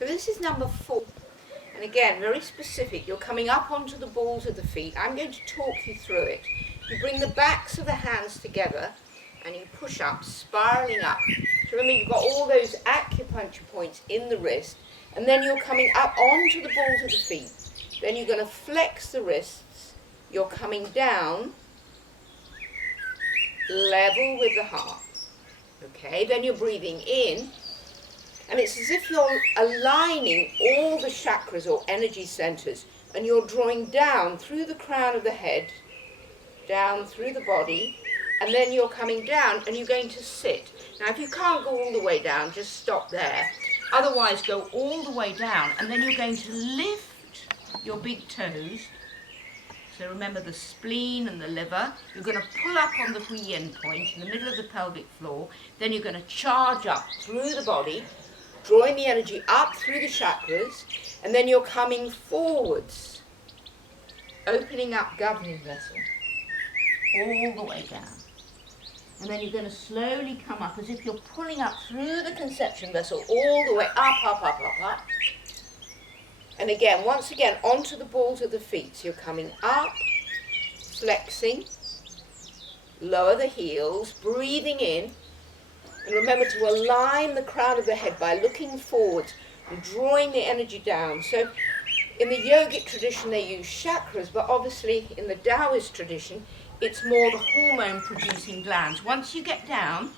So this is number 4. And again, very specific. You're coming up onto the balls of the feet. I'm going to talk you through it. You bring the backs of the hands together and you push up, spiraling up. So remember, you've got all those acupuncture points in the wrist, and then you're coming up onto the balls of the feet. Then you're going to flex the wrists. You're coming down, level with the heart. Okay, then you're breathing in, and it's as if you're aligning all the chakras or energy centers, and you're drawing down through the crown of the head, down through the body, and then you're coming down and you're going to sit. Now if you can't go all the way down, just stop there. Otherwise go all the way down, and then you're going to lift your big toes. So remember the spleen and the liver. You're going to pull up on the Hui Yin point in the middle of the pelvic floor. Then you're going to charge up through the body, drawing the energy up through the chakras, and then you're coming forwards, opening up governing vessel all the way down. And then you're going to slowly come up as if you're pulling up through the conception vessel all the way up, up, up, up, up. And again, once again, onto the balls of the feet. So you're coming up, flexing, lower the heels, breathing in. And remember to align the crown of the head by looking forwards and drawing the energy down. So in the yogic tradition they use chakras, but obviously in the Taoist tradition it's more the hormone producing glands. Once you get down,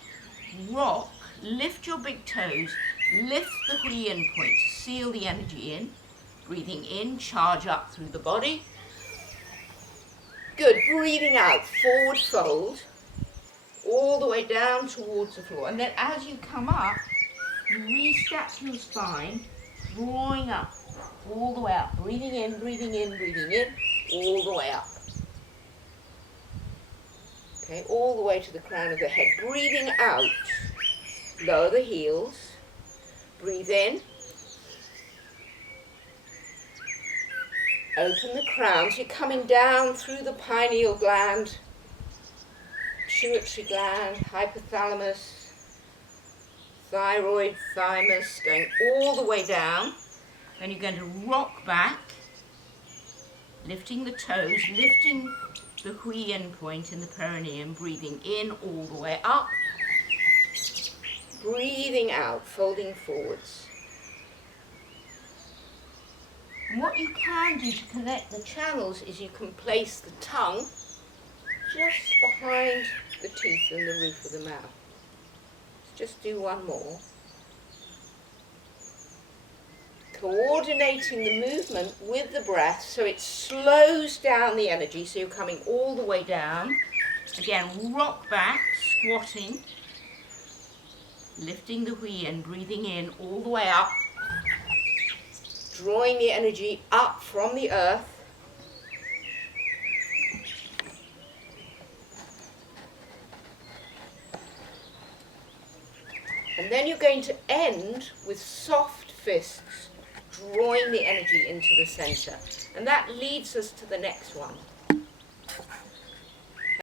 rock, lift your big toes, lift the Hui Yin point, seal the energy in. Breathing in, charge up through the body. Good, breathing out, forward fold, all the way down towards the floor. And then as you come up, you re-stack your spine, drawing up, all the way up. Breathing in, breathing in, breathing in, all the way up. Okay, all the way to the crown of the head. Breathing out, lower the heels, breathe in. Open the crown, so you're coming down through the pineal gland, pituitary gland, hypothalamus, thyroid, thymus, going all the way down. Then you're going to rock back, lifting the toes, lifting the Hui Yin point in the perineum, breathing in all the way up, breathing out, folding forwards. And what you can do to connect the channels is you can place the tongue just behind the teeth and the roof of the mouth. Let's just do one more. Coordinating the movement with the breath so it slows down the energy, so you're coming all the way down. Again, rock back, squatting, lifting the Hui Yin, breathing in all the way up. Drawing the energy up from the earth. And then you're going to end with soft fists, drawing the energy into the center. And that leads us to the next one.